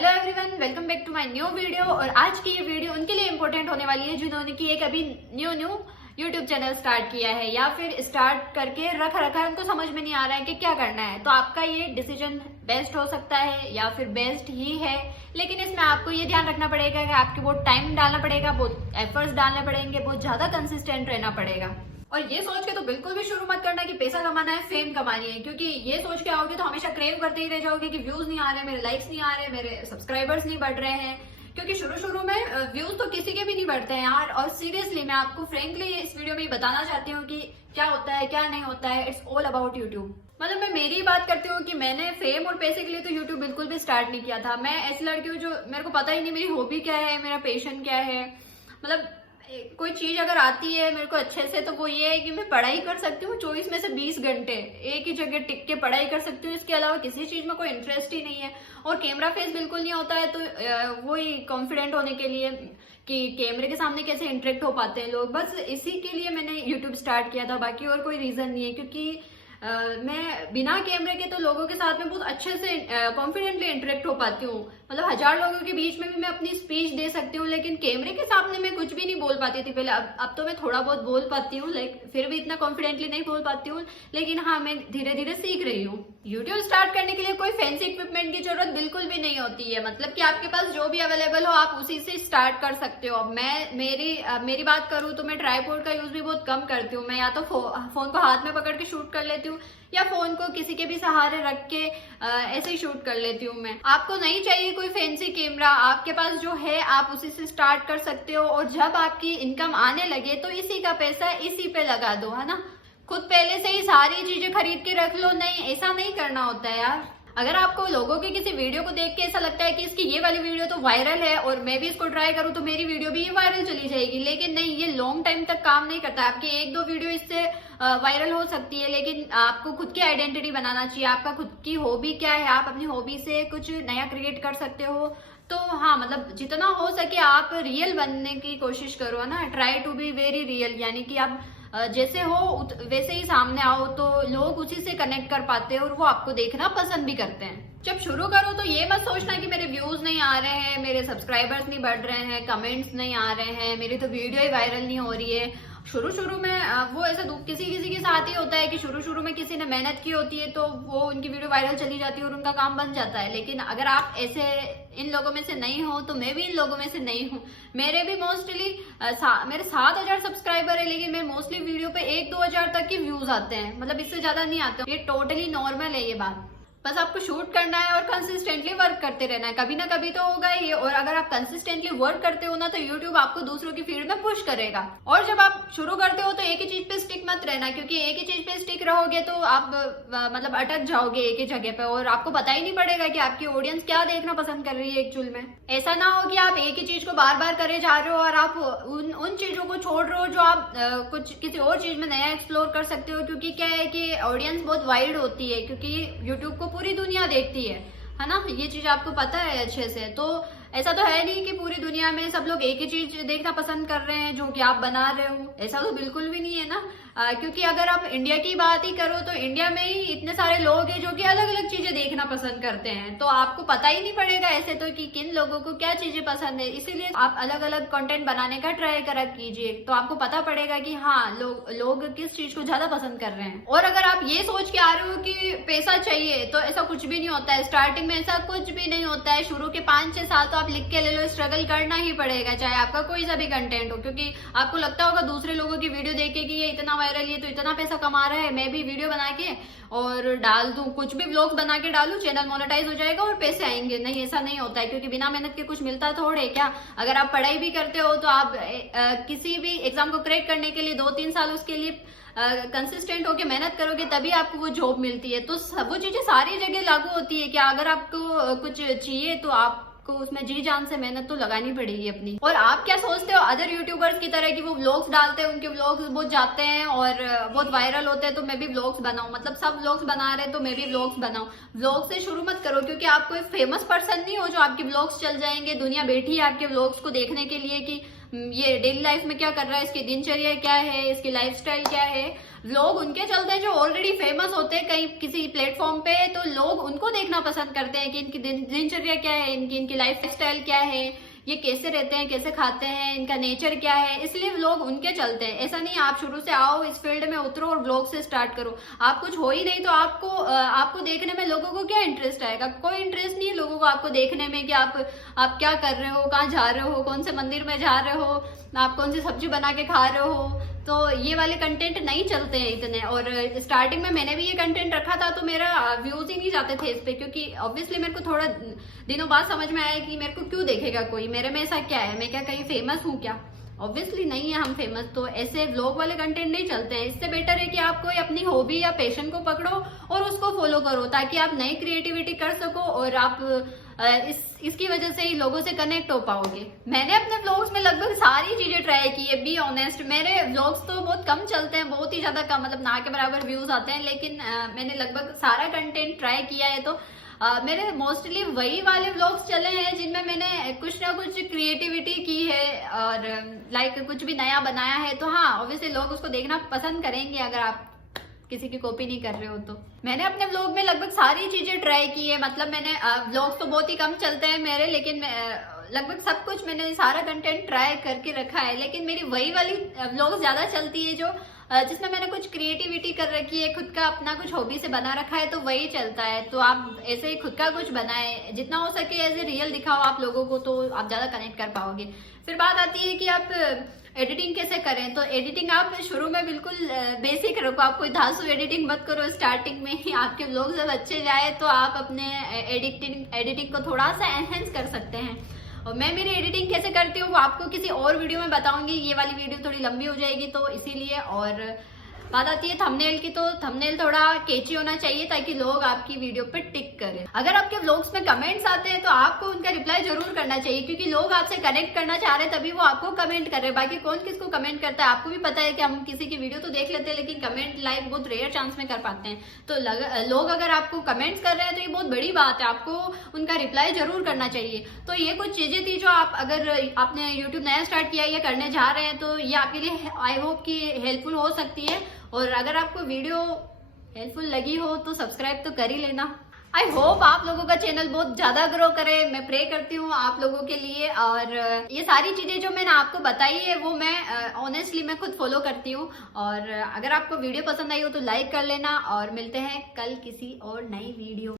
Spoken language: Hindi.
Hello everyone, welcome back to my new video. और आज की ये वीडियो उनके लिए इंपॉर्टेंट होने वाली है जिन्होंने कि एक अभी न्यू यूट्यूब चैनल स्टार्ट किया है या फिर स्टार्ट करके रख रखा है, उनको समझ में नहीं आ रहा है कि क्या करना है। तो आपका ये डिसीजन बेस्ट हो सकता है या फिर बेस्ट ही है, लेकिन इसमें आपको ये ध्यान रखना पड़ेगा कि आपको बहुत टाइम डालना पड़ेगा, बहुत एफर्ट्स डालने पड़ेंगे, बहुत ज्यादा कंसिस्टेंट रहना पड़ेगा। और ये सोच के तो बिल्कुल भी शुरू मत करना कि पैसा कमाना है, फेम कमानी है, क्योंकि ये सोच के आओगे तो हमेशा क्रेव करते ही रह जाओगे कि व्यूज नहीं आ रहे, मेरे लाइक्स नहीं आ रहे, मेरे सब्सक्राइबर्स नहीं बढ़ रहे हैं। क्योंकि शुरू में व्यूज तो किसी के भी नहीं बढ़ते हैं यार। और सीरियसली मैं आपको फ्रेंकली इस वीडियो में बताना चाहती हूँ कि क्या होता है क्या नहीं होता है। It's all about YouTube. मतलब मैं मेरी बात करती हूँ कि मैंने फेम और पैसे के लिए तो यूट्यूब बिल्कुल भी स्टार्ट नहीं किया था। मैं ऐसी लड़की हूँ जो मेरे को पता ही नहीं मेरी हॉबी क्या है, मेरा पैशन क्या है। मतलब कोई चीज अगर आती है मेरे को अच्छे से तो वो ये है कि मैं पढ़ाई कर सकती हूँ 24 में से 20 घंटे एक ही जगह टिक के पढ़ाई कर सकती हूँ। इसके अलावा किसी चीज में कोई इंटरेस्ट ही नहीं है। और कैमरा फेस बिल्कुल नहीं होता है, तो वो ही कॉन्फिडेंट होने के लिए कि कैमरे के सामने कैसे इंटरेक्ट हो पाते हैं लोग, बस इसी के लिए मैंने यूट्यूब स्टार्ट किया था। बाकी और कोई रीजन नहीं है, क्योंकि मैं बिना कैमरे के तो लोगों के साथ में बहुत अच्छे से कॉन्फिडेंटली इंटरेक्ट हो पाती हूँ। मतलब 1000 लोगों के बीच में भी मैं अपनी स्पीच दे सकती हूँ, लेकिन कैमरे के सामने मैं कुछ भी नहीं बोल पाती थी पहले। अब तो मैं थोड़ा बहुत बोल पाती हूँ, फिर भी इतना कॉन्फिडेंटली नहीं बोल पाती हूँ, लेकिन हाँ मैं धीरे धीरे सीख रही हूँ। यूट्यूब स्टार्ट करने के लिए कोई फैंसी इक्विपमेंट की जरूरत बिल्कुल भी नहीं होती है। मतलब कि आपके पास जो भी अवेलेबल हो आप उसी से स्टार्ट कर सकते हो। अब मैं मेरी बात करूँ तो मैं ट्राइपॉड का यूज भी बहुत कम करती हूँ। मैं या तो फोन को हाथ में पकड़ के शूट कर लेती हूँ या फोन को किसी के भी सहारे रख के ऐसे ही शूट कर लेती हूँ मैं। आपको नहीं चाहिए कोई फैंसी कैमरा, आपके पास जो है आप उसी से स्टार्ट कर सकते हो। और जब आपकी इनकम आने लगे तो इसी का पैसा इसी पे लगा दो, है ना। खुद पहले से ही सारी चीजें खरीद के रख लो, नहीं ऐसा नहीं करना होता है यार। अगर आपको लोगों की किसी वीडियो को देख के ऐसा लगता है कि इसकी ये वाली वीडियो तो वायरल है और मैं भी इसको ट्राई करूं तो मेरी वीडियो भी ये वायरल चली जाएगी, लेकिन नहीं, ये लॉन्ग टाइम तक काम नहीं करता। आपकी 1-2 वीडियो इससे वायरल हो सकती है, लेकिन आपको खुद की आइडेंटिटी बनाना चाहिए। आपका खुद की हॉबी क्या है, आप अपनी हॉबी से कुछ नया क्रिएट कर सकते हो। तो हाँ, मतलब जितना हो सके आप रियल बनने की कोशिश करो, है ना। Try to be very real, यानी कि आप जैसे हो वैसे ही सामने आओ, तो लोग उसी से कनेक्ट कर पाते हैं और वो आपको देखना पसंद भी करते हैं। जब शुरू करो तो ये मत सोचना कि मेरे व्यूज नहीं आ रहे हैं, मेरे सब्सक्राइबर्स नहीं बढ़ रहे हैं, कमेंट्स नहीं आ रहे हैं, मेरी तो वीडियो ही वायरल नहीं हो रही है। शुरू में वो ऐसा किसी के साथ ही होता है कि शुरू में किसी ने मेहनत की होती है तो वो उनकी वीडियो वायरल चली जाती है और उनका काम बन जाता है। लेकिन अगर आप ऐसे इन लोगों में से नहीं हो तो मैं भी इन लोगों में से नहीं हूँ। मेरे भी मोस्टली मेरे 7000 सब्सक्राइबर है, लेकिन मेरे मोस्टली वीडियो पे 1-2 हजार तक के व्यूज आते हैं। मतलब इससे ज्यादा नहीं आते। ये टोटली नॉर्मल है ये बात। बस आपको शूट करना है और कंसिस्टेंटली वर्क करते रहना है, कभी ना कभी तो होगा ही। और अगर आप कंसिस्टेंटली वर्क करते हो ना तो यूट्यूब आपको दूसरों की फील्ड में पुश करेगा। और जब आप शुरू करते हो तो एक ही चीज पे स्टिक मत रहना, क्योंकि एक ही चीज पे स्टिक रहोगे तो आप मतलब अटक जाओगे एक ही जगह पे और आपको पता ही नहीं पड़ेगा कि आपकी ऑडियंस क्या देखना पसंद कर रही है एक्चुअल में। ऐसा ना हो कि आप एक ही चीज को बार बार करे जा रहे हो और आप उन चीजों को छोड़ रहे हो जो आप कुछ किसी और चीज में नया एक्सप्लोर कर सकते हो। क्योंकि क्या है कि ऑडियंस बहुत वाइड होती है, क्योंकि यूट्यूब को पूरी दुनिया देखती है ना। ये चीज आपको पता है अच्छे से। तो ऐसा तो है नहीं कि पूरी दुनिया में सब लोग एक ही चीज देखना पसंद कर रहे हैं जो कि आप बना रहे हो, ऐसा तो बिल्कुल भी नहीं है ना। क्योंकि अगर आप इंडिया की बात ही करो तो इंडिया में ही इतने सारे लोग हैं जो कि अलग अलग चीजें देखना पसंद करते हैं। तो आपको पता ही नहीं पड़ेगा ऐसे तो कि किन लोगों को क्या चीजें पसंद है। इसीलिए आप अलग अलग कंटेंट बनाने का ट्राई करा कीजिए, तो आपको पता पड़ेगा कि हाँ लोग किस चीज को ज्यादा पसंद कर रहे हैं। और अगर आप ये सोच के आ रहे हो कि पैसा चाहिए, तो ऐसा कुछ भी नहीं होता है। स्टार्टिंग में ऐसा कुछ भी नहीं होता है। शुरू के 5-6 साल तो आप लिख के ले लो, स्ट्रगल करना ही पड़ेगा, चाहे आपका कोई सा भी कंटेंट हो। क्योंकि आपको लगता होगा दूसरे लोगों की वीडियो देख के कि ये इतना वायरल, ये तो इतना पैसा कमा रहा है, मैं भी वीडियो बना के और डाल दूं, कुछ भी व्लॉग बना के डालूं, चैनल मोनेटाइज हो जाएगा और पैसे आएंगे। नहीं, ऐसा नहीं होता है, क्योंकि बिना मेहनत के कुछ मिलता थोड़े क्या। अगर आप पढ़ाई भी करते हो तो आप किसी भी एग्जाम को क्रैक करने के लिए 2-3 साल उसके लिए कंसिस्टेंट होके मेहनत करोगे, तभी आपको वो जॉब मिलती है। तो वो चीजें सारी जगह लागू होती है कि अगर आपको कुछ चाहिए तो आप को उसमें जी जान से मेहनत तो लगानी पड़ेगी अपनी। और आप क्या सोचते हो अदर यूट्यूबर्स की तरह कि वो व्लॉग्स डालते हैं, उनके व्लॉग्स बहुत जाते हैं और बहुत वायरल होते हैं तो मैं भी व्लॉग्स बनाऊं, मतलब सब व्लॉग्स बना रहे हैं तो मैं भी व्लॉग्स बनाऊं। व्लॉग से शुरू मत करो, क्योंकि आप कोई फेमस पर्सन नहीं हो जो आपके व्लॉग्स चल जाएंगे। दुनिया बैठी है आपके व्लॉग्स को देखने के लिए कि ये डेली लाइफ में क्या कर रहा है, इसकी दिनचर्या क्या है, इसकी लाइफस्टाइल क्या है। व्लॉग उनके चलते हैं जो ऑलरेडी फेमस होते हैं कहीं किसी प्लेटफॉर्म पे, तो लोग उनको देखना पसंद करते हैं कि इनकी दिनचर्या क्या है, इनकी लाइफ स्टाइल क्या है, ये कैसे रहते हैं, कैसे खाते हैं, इनका नेचर क्या है, इसलिए व्लॉग उनके चलते हैं। ऐसा नहीं आप शुरू से आओ इस फील्ड में उतरो और व्लॉग से स्टार्ट करो, आप कुछ हो ही नहीं तो आपको देखने में लोगों को क्या इंटरेस्ट आएगा? कोई इंटरेस्ट नहीं है लोगों को आपको देखने में कि आप क्या कर रहे हो, कहाँ जा रहे हो, कौन से मंदिर में जा रहे हो, आप कौन सी सब्जी बना के खा रहे हो। तो ये वाले कंटेंट नहीं चलते हैं इतने। और स्टार्टिंग में मैंने भी ये कंटेंट रखा था तो मेरा व्यूज ही नहीं जाते थे इस पे, क्योंकि ऑब्वियसली मेरे को थोड़ा दिनों बाद समझ में आया कि मेरे को क्यों देखेगा कोई, मेरे में ऐसा क्या है, मैं क्या कहीं फेमस हूँ क्या? ऑब्वियसली नहीं है हम फेमस, तो ऐसे व्लॉग वाले कंटेंट नहीं चलते हैं। इससे बेटर है कि आप कोई अपनी हॉबी या पैशन को पकड़ो और उसको फॉलो करो, ताकि आप नई क्रिएटिविटी कर सको और आप इसकी वजह से ही लोगों से कनेक्ट हो पाओगे। मैंने अपने व्लॉग्स में लगभग सारी चीजें ट्राई की है, बी ऑनेस्ट। मेरे व्लॉग्स तो बहुत कम चलते हैं, बहुत ही ज्यादा कम, मतलब ना के बराबर व्यूज आते हैं, लेकिन मैंने लगभग सारा कंटेंट ट्राई किया है। तो मेरे मोस्टली वही वाले व्लॉग्स चले हैं जिनमें मैंने कुछ ना कुछ क्रिएटिविटी की है और लाइक कुछ भी नया बनाया है। तो हाँ, ऑब्वियसली लोग उसको देखना पसंद करेंगे अगर आप किसी की कॉपी नहीं कर रहे हो तो। मैंने अपने व्लॉग में लगभग सारी चीजें ट्राई की है, मतलब मैंने व्लॉग्स तो बहुत ही कम चलते हैं मेरे, लेकिन लगभग सब कुछ मैंने सारा कंटेंट ट्राई करके रखा है। लेकिन मेरी वही वाली व्लॉग ज्यादा चलती है जो जिसमें मैंने कुछ क्रिएटिविटी कर रखी है, खुद का अपना कुछ हॉबी से बना रखा है, तो वही चलता है। तो आप ऐसे ही खुद का कुछ बनाए, जितना हो सके एज ए रियल दिखाओ आप लोगों को, तो आप ज्यादा कनेक्ट कर पाओगे। फिर बात आती है कि आप एडिटिंग कैसे करें। तो एडिटिंग आप शुरू में बिल्कुल बेसिक रखो, आप कोई धांसू एडिटिंग मत करो स्टार्टिंग में ही। आपके व्लॉग जब अच्छे जाए तो आप अपने एडिटिंग को थोड़ा सा एनहेंस कर सकते हैं। और मैं मेरी एडिटिंग कैसे करती हूँ वो आपको किसी और वीडियो में बताऊंगी, ये वाली वीडियो थोड़ी लंबी हो जाएगी तो इसीलिए। और बात आती है थंबनेल की, तो थंबनेल थोड़ा कैची होना चाहिए ताकि लोग आपकी वीडियो पे टिक करें। अगर आपके व्लॉग्स में कमेंट्स आते हैं तो आपको उनका रिप्लाई जरूर करना चाहिए, क्योंकि लोग आपसे कनेक्ट करना चाह रहे हैं तभी वो आपको कमेंट कर रहे हैं। बाकी कौन किसको कमेंट करता है आपको भी पता है कि हम किसी की वीडियो तो देख लेते हैं लेकिन कमेंट लाइक बहुत रेयर चांस में कर पाते हैं। तो लोग अगर आपको कमेंट्स कर रहे हैं तो ये बहुत बड़ी बात है, आपको उनका रिप्लाई जरूर करना चाहिए। तो ये कुछ चीजें थी जो आप अगर आपने यूट्यूब नया स्टार्ट किया या करने जा रहे हैं तो ये आपके लिए आई होप कि हेल्पफुल हो सकती है। और अगर आपको वीडियो हेल्पफुल लगी हो तो सब्सक्राइब तो कर ही लेना। आई होप आप लोगों का चैनल बहुत ज्यादा ग्रो करे, मैं प्रे करती हूँ आप लोगों के लिए। और ये सारी चीजें जो मैंने आपको बताई है वो मैं ऑनेस्टली मैं खुद फॉलो करती हूँ। और अगर आपको वीडियो पसंद आई हो तो लाइक कर लेना, और मिलते हैं कल किसी और नई वीडियो।